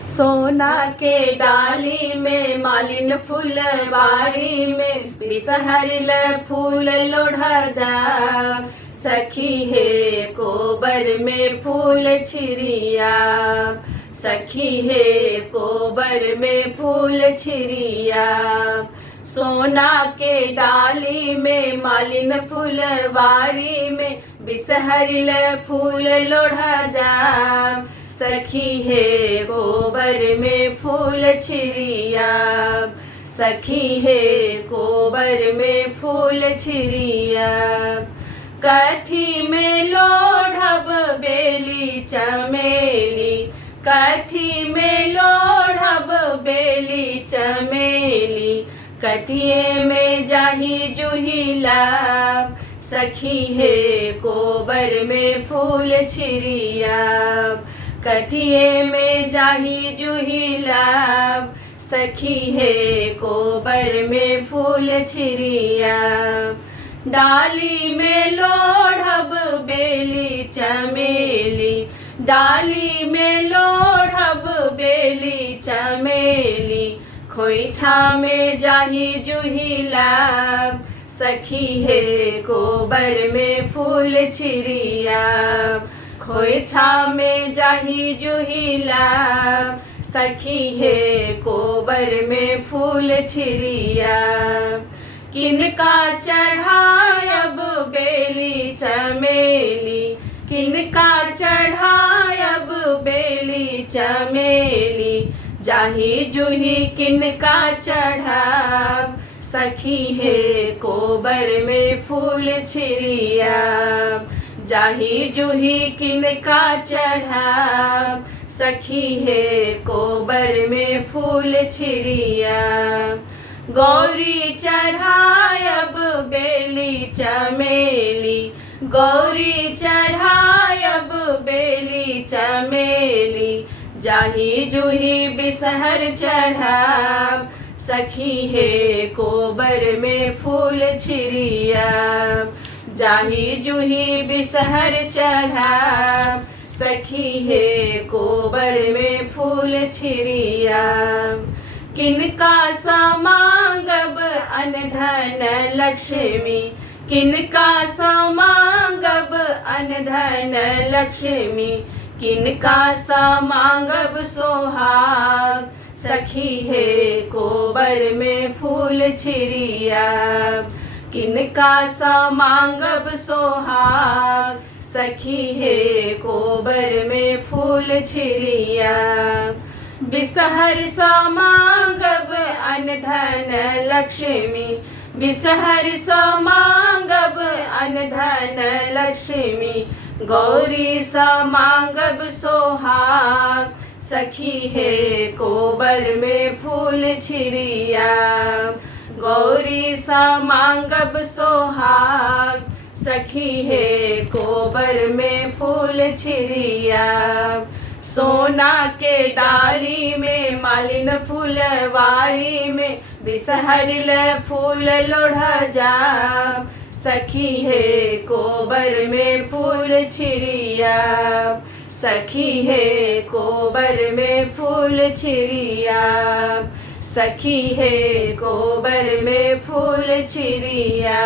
सोना के डाली में मालिन फुलवारी में बिसहरिल फूल लोढ़ा जा। सखी है कोबर में फूल छिरिया, सखी है कोबर में फूल छिरिया। सोना के डाली में मालिन फुलवारी में बिसहरिल फूल लोढ़ा जा। सखी है कोबर में फूल छिरिया, सखी है कोबर में फूल छिरिया। कथी में लोढ़ब बेली चमेली, कथी में लोढ़ब बेली चमेली। कथिए में जाही जुहिला, सखी है कोबर में फूल छिरिया। कथिए में जाही जुहिला, सखी है कोबर में फूल छिरिया। डाली में लोढ़ब बेली चमेली, डाली में लोढ़ब बेली चमेली। खोइछा में जाही जुहिला, सखी है कोबर में फूल छिरिया। खोइछा में जाही जुहिला, सखी है कोबर में फूल छिरिया। किनका चढ़ायब बेली चमेली, किनका चढ़ायब बेली चमेली। जाही जुही किनका चढ़ाब, सखी है कोबर में फूल छिरिया। जाही जुही किनका चढ़ाब, सखी है कोबर में फूल छिरिया। गौरी चढ़ायब बेली चमेली, गौरी चढ़ायब बेली चमेली। जाही जुही बिसहर चढ़ाब, सखी है कोबर में फूल छिरिया। जाही जुही बिसहर चढ़ाब, सखी है कोबर में फूल छिरिया। किनका समांगब अनधन लक्ष्मी, किनका समांगब अनधन लक्ष्मी। किनका समांगब सोहाग, सखी है कोबर में फूल छिरिया। किनका समांगब सोहाग, सखी है कोबर में फूल छिरिया। बिसहर समांगब अनधन लक्ष्मी, बिसहर समांगब अनधन लक्ष्मी। गौरी समांगब सोहाग, सखी है कोबर में फूल छिरिया। गौरी समांगब सोहाग, सखी है कोबर में फूल छिरिया। सोना के डाली में मालिन फुलवारी में बिसहरिल फूल लोढ़ा जा। सखी है कोबर में फूल छिरिया, सखी है कोबर में फूल छिरिया। सखी है कोबर में फूल छिरिया।